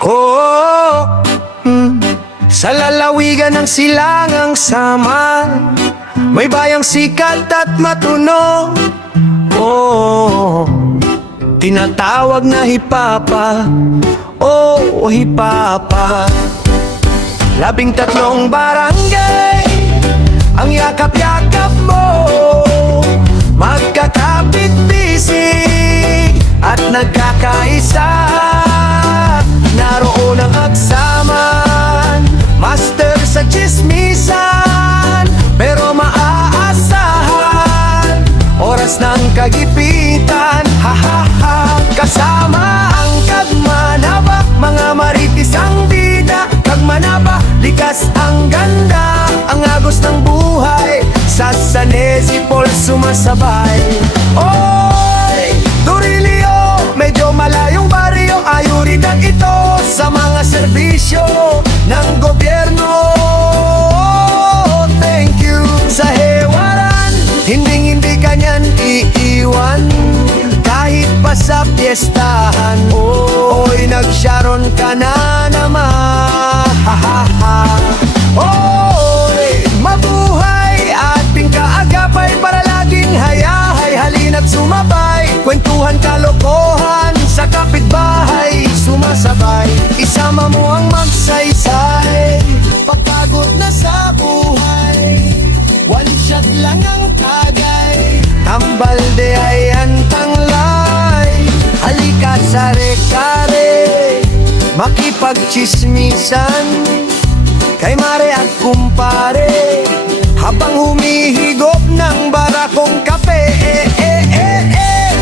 Oh, sa lalawigan ng silangang saman, may bayang sikat at matuno. Oh, tinatawag na Hipapa. Oh, Hipapa. 13 barangay ang yakap-yakap mo, magkakapit-bisig at nagkakaisa. Naroon ang agsaman, master sa chismisan, pero maaasahan, oras ng kagipitan. Ha ha ha, kasama ang kagmanaba, mga maritis ang bida. Kagmanaba, likas ang ganda, ang agos ng buhay, sa Sanesipol sumasabay. Oy, Turilio, medyo malayong baryo, ayuridad ito sa mga serbisyo ng gobyerno. Thank you sa hewaran, hindi kanyan iiwan, kahit pa sa piyestahan. Oy, nag-Sharon ka na naman. Ha ha ha. Oy, mabuhay ating kaagapay, para laging hayahay, halina't sumabay. Kwentuhan, kalokohan sa kapitbahay, sumasabay. Isama mo ang magsaysay, pagpagod na sa buhay, one shot lang ang tagay. Tambalde ay antanglay, halika sare-kare, makipagchismisan kay mare at kumpare, habang humihigop ng barakong kape.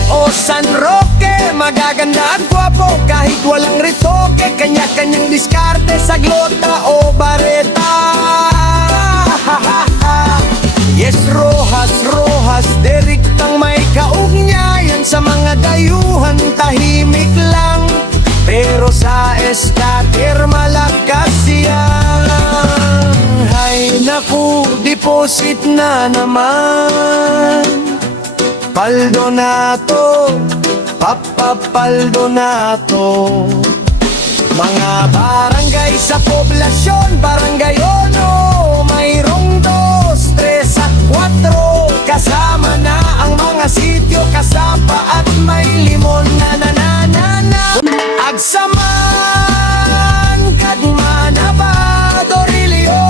O San Roque, magaganda at gwapo, kahit walang retoke, kanya-kanyang diskarte sa glota o bareta. Yes, Rojas, direktang may kaugnayan sa mga dayuhan, tahimik lang, pero sa estater malakas yan. Hay naku, deposit na naman, Paldonato, Paldonato. Mga barangay sa poblasyon, Barangay 1, mayroong 2, 3 at 4. Kasama na ang mga sityo, Kasapa at may limon. Na Agsaman, Kagmanaba, Dorilio,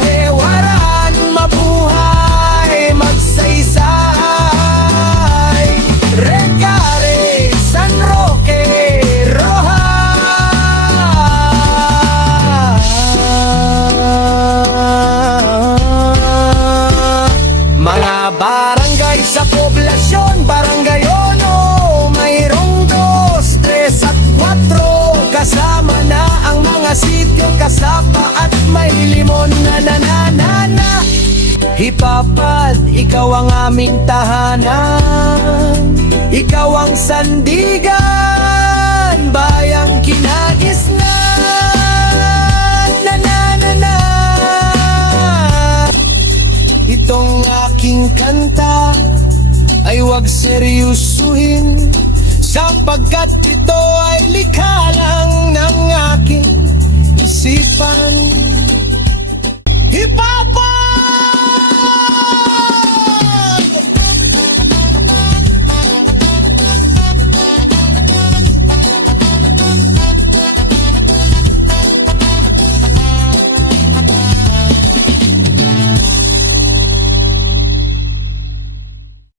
hewaran, mabuhay, magsaysay. Recare, San Roque, Rojas. Mga barangay sa poblasyon, Barangay 1, mayroong 2, 3 at 4. Kasama na ang mga sityo, Kasapa at may limon. Na Hipapad, ikaw ang aming tahanan, ikaw ang sandigan, bayang kinagisnan. Na itong aking kanta ay wag seryosuhin, sapagkat